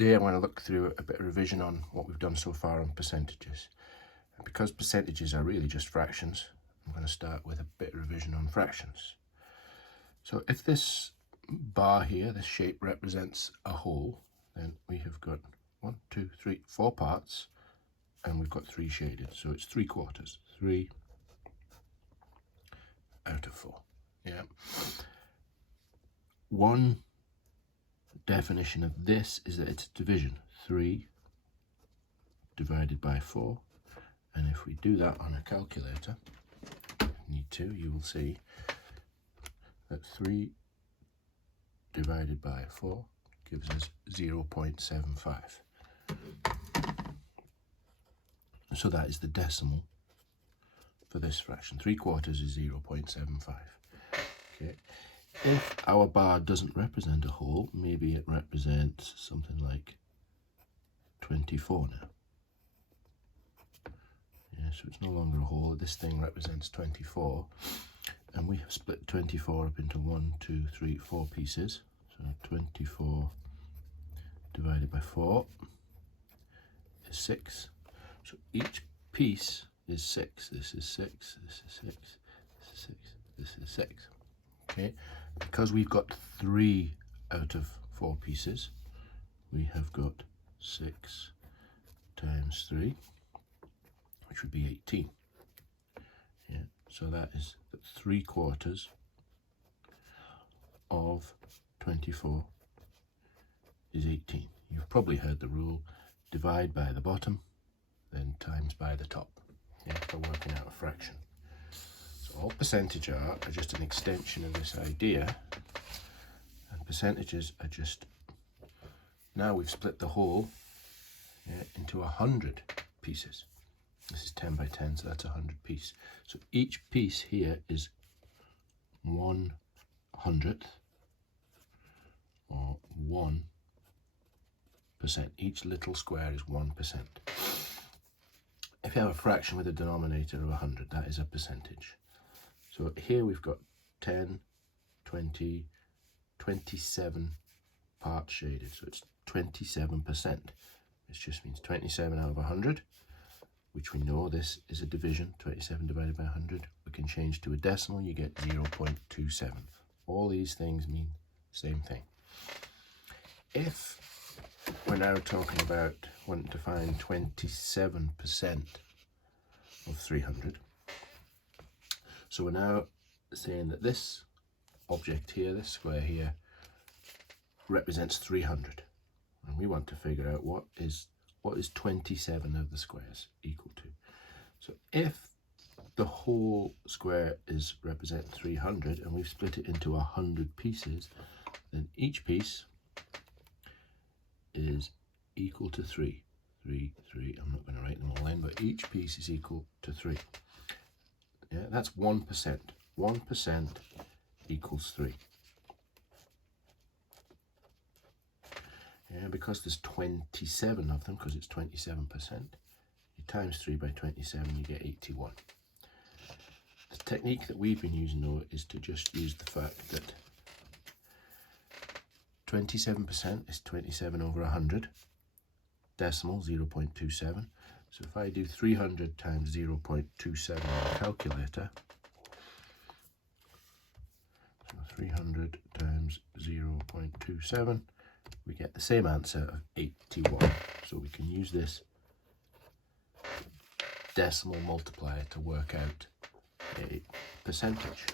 Today I'm going to look through a bit of revision on what we've done so far on percentages. And because percentages are really just fractions, I'm going to start with a bit of revision on fractions. So if this bar here, this shape represents a whole, then we have got 1, 2, 3, 4 parts, and we've got 3 shaded. So it's 3/4, 3 out of 4. Yeah. One definition of this is that it's division. 3 divided by 4. And if we do that on a calculator, you will see that 3 divided by 4 gives us 0.75. So that is the decimal for this fraction. 3/4 is 0.75. Okay. If our bar doesn't represent a whole, maybe it represents something like 24 now. Yeah, so it's no longer a whole. This thing represents 24. And we have split 24 up into 1, 2, 3, 4 pieces. So 24 divided by 4 is 6. So each piece is 6. This is 6, this is 6, this is 6, this is 6. Okay, because we've got 3 out of 4 pieces, we have got 6 times 3, which would be 18. Yeah, so that is 3/4 of 24 is 18. You've probably heard the rule, divide by the bottom, then times by the top, yeah, for working out a fraction. So all percentage are just an extension of this idea, and percentages are just, now we've split the whole, yeah, into 100 pieces. This is 10 by 10, so that's 100 piece. So each piece here is 1/100th, or 1%. Each little square is 1%. If you have a fraction with a denominator of 100, that is a percentage. So here we've got 10, 20, 27 parts shaded. So it's 27%. It just means 27 out of 100, which we know this is a division. 27 divided by 100. We can change to a decimal, you get 0.27. All these things mean the same thing. If we're now talking about wanting to find 27% of 300, so we're now saying that this object here, this square here, represents 300, and we want to figure out what is 27 of the squares equal to. So if the whole square represents 300 and we've split it into 100 pieces, then each piece is equal to 3. 3, 3, I'm not going to write them all in, but each piece is equal to 3. Yeah, that's 1%. 1% equals 3. Yeah, because there's 27 of them, because it's 27%, you times 3 by 27, you get 81. The technique that we've been using, though, is to just use the fact that 27% is 27 over 100, decimal 0.27. So if I do 300 times 0.27 on the calculator, so 300 times 0.27, we get the same answer of 81. So we can use this decimal multiplier to work out a percentage.